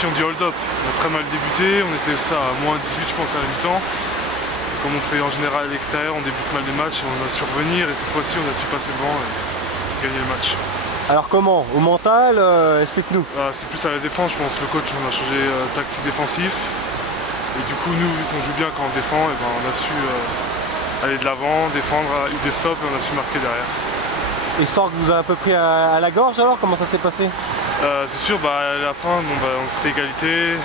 pression du hold-up. On a très mal débuté, on était ça à moins 18 je pense à la mi-temps. Comme on fait en général à l'extérieur, on débute mal les matchs et on a su revenir et cette fois-ci on a su passer devant et gagner le match. Alors comment? Au mental, explique-nous. C'est plus à la défense je pense, le coach on a changé tactique défensif. Et du coup nous vu qu'on joue bien quand on défend, et ben, on a su aller de l'avant, défendre, eu des stops et on a su marquer derrière. Et Sorgue vous a un peu pris à la gorge alors? Comment ça s'est passé? C'est sûr, à la fin, c'était égalité,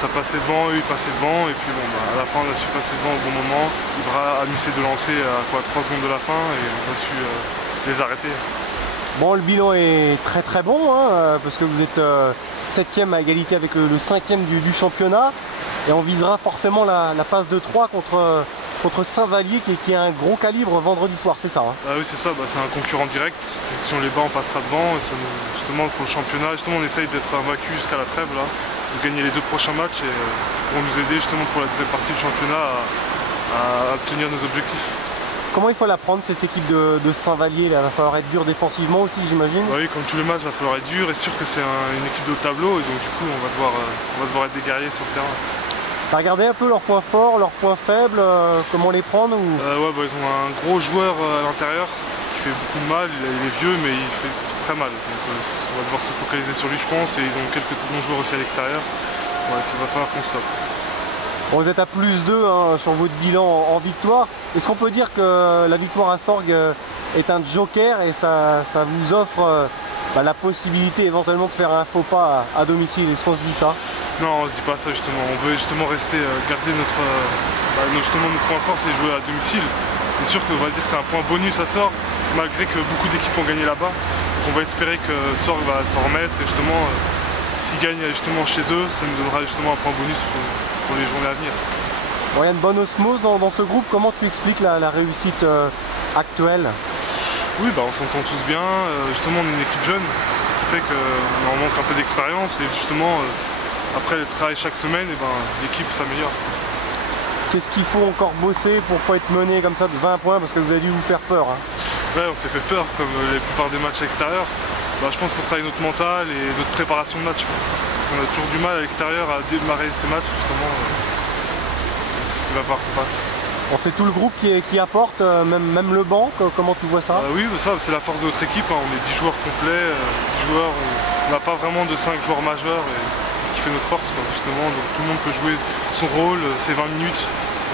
ça passait devant, eux ils passaient devant, et puis à la fin on a su passer devant au bon moment. Ibra a mis ses 2 lancers à 3 secondes de la fin et on a su les arrêter. Bon, le bilan est très bon, hein, parce que vous êtes 7e à égalité avec le 5e du championnat, et on visera forcément la passe de 3 contre Saint-Vallier qui a un gros calibre vendredi soir, c'est ça hein? Oui c'est ça, c'est un concurrent direct, donc si on les bat on passera devant, et ça, justement pour le championnat, justement on essaye d'être invaincu jusqu'à la trêve là, de gagner les 2 prochains matchs et pour nous aider justement pour la deuxième partie du championnat à obtenir nos objectifs. Comment il faut la prendre cette équipe de Saint-Vallier? Il va falloir être dur défensivement aussi j'imagine? Oui, comme tous les matchs il va falloir être dur, et sûr que c'est une équipe de haut tableau et donc du coup on va devoir être des guerriers sur le terrain. T'as regardé un peu leurs points forts, leurs points faibles, comment les prendre ou... Ils ont un gros joueur à l'intérieur qui fait beaucoup de mal, il est vieux mais il fait très mal. Donc on va devoir se focaliser sur lui je pense, et ils ont quelques bons joueurs aussi à l'extérieur, qu'il va falloir qu'on stoppe. Bon, vous êtes à +2 hein, sur votre bilan en victoire. Est-ce qu'on peut dire que la victoire à Sorgue est un joker et ça vous offre la possibilité éventuellement de faire un faux pas à domicile? Est-ce qu'on se dit ça? Non, on se dit pas ça justement, on veut justement rester, garder notre point fort, c'est jouer à domicile. C'est sûr qu'on va dire que c'est un point bonus à Sorgue, malgré que beaucoup d'équipes ont gagné là-bas. On va espérer que Sorgue va s'en remettre et justement, s'ils gagnent justement chez eux, ça nous donnera justement un point bonus pour les journées à venir. Bon, il y a une bonne osmose dans ce groupe, comment tu expliques la réussite actuelle? Oui, on s'entend tous bien, justement on est une équipe jeune, ce qui fait qu'on manque un peu d'expérience et justement après le travail chaque semaine, l'équipe s'améliore. Qu'est-ce qu'il faut encore bosser pour pas être mené comme ça de 20 points parce que vous avez dû vous faire peur hein? Ouais, on s'est fait peur comme la plupart des matchs extérieurs. Je pense qu'il faut travailler notre mental et notre préparation de match, je pense. Parce qu'on a toujours du mal à l'extérieur à démarrer ces matchs, justement. C'est ce qu'il va falloir qu'on fasse. Bon, c'est tout le groupe qui apporte, même le banc, comment tu vois ça? Oui, ça c'est la force de notre équipe, on est 10 joueurs complets, 10 joueurs, on n'a pas vraiment de 5 joueurs majeurs et c'est ce qui fait notre force justement. Donc tout le monde peut jouer son rôle, ses 20 minutes.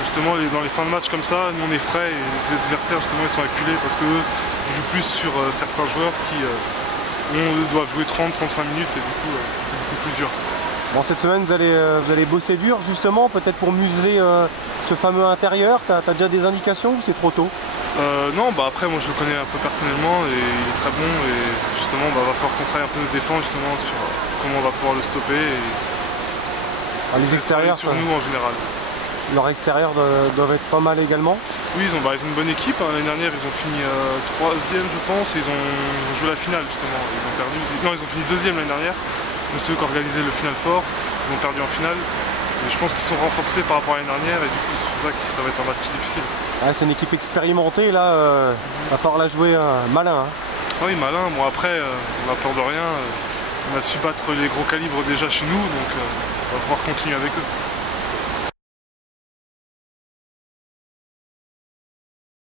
Justement dans les fins de match comme ça, nous on est frais et les adversaires justement ils sont acculés parce qu'eux ils jouent plus sur certains joueurs qui doivent jouer 30-35 minutes et du coup c'est beaucoup plus dur. Bon, cette semaine vous allez bosser dur justement, peut-être pour museler ce fameux intérieur. T'as déjà des indications ou c'est trop tôt? Non, après moi je le connais un peu personnellement et il est très bon et justement va falloir qu'on travaille un peu notre défense justement sur comment on va pouvoir le stopper et les extérieurs sur nous en général. Leurs extérieurs doivent être pas mal également? Oui, ils ont une bonne équipe, l'année dernière ils ont fini 3e je pense, ils ont joué la finale justement, ils ont perdu, non ils ont fini 2e l'année dernière, donc c'est eux qui ont organisé le final fort, ils ont perdu en finale, mais je pense qu'ils sont renforcés par rapport à l'année dernière et du coup c'est pour ça que ça va être un match difficile. Ouais, c'est une équipe expérimentée là, va falloir la jouer malin. Hein. Oui malin, après on n'a peur de rien, on a su battre les gros calibres déjà chez nous, donc on va pouvoir continuer avec eux.